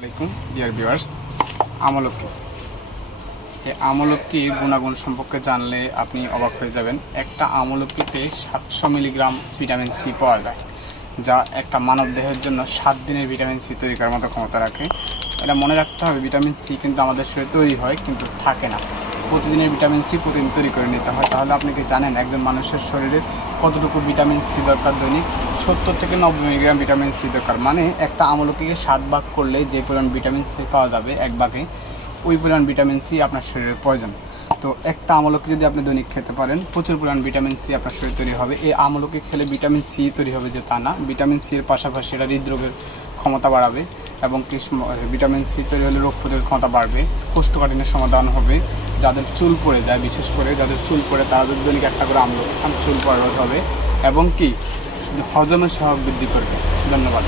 আসসালামাইকুম dear viewers. আমলকি, এই আমলকির গুণাগুণ সম্পর্কে জানলে আপনি অবাক হয়ে যাবেন। একটা আমলকিতে 700 মিলিগ্রাম ভিটামিন সি পাওয়া যায়, যা একটা মানব দেহের জন্য 7 দিনের ভিটামিন সি তৈরি করার মতো ক্ষমতা রাখে। এটা মনে রাখতে হবে, ভিটামিন সি কিন্তু আমাদের শরীরে তৈরি হয় কিন্তু থাকে না। প্রতিদিনের ভিটামিন সি প্রতিদিন তৈরি করে নিতে হয়। তাহলে আপনি কি জানেন একজন মানুষের শরীরে কতটুকু ভিটামিন সি দরকার? দৈনিক 70 থেকে 90 মিলিগ্রাম ভিটামিন সি দরকার। মানে একটা আমলকিকে 7 ভাগ করলে যে পরিমাণ ভিটামিন সি পাওয়া যাবে এক ভাগে, ওই পরিমাণ ভিটামিন সি আপনার শরীরের প্রয়োজন। তো একটা আমলকি যদি আপনি দৈনিক খেতে পারেন, প্রচুর পরিমাণ ভিটামিন সি আপনার শরীরে তৈরি হবে। এই আমলকি খেলে ভিটামিন সি তৈরি হবে যে তা না, ভিটামিন সি এর পাশাপাশি এটা হৃদরোগের ক্ষমতা বাড়াবে এবং ভিটামিন সি তৈরি হলে রোগ প্রতিরোধ ক্ষমতা বাড়বে, কোষ্ঠকাঠিন্যের সমাধান হবে। যাদের চুল পড়ে যায়, বিশেষ করে যাদের চুল পড়ে তাদের দৈনিক একটা করে আমলকি খান, চুল পড়া রোধ হবে এবং কি হজমের সহায়ক বৃদ্ধি করবে। ধন্যবাদ।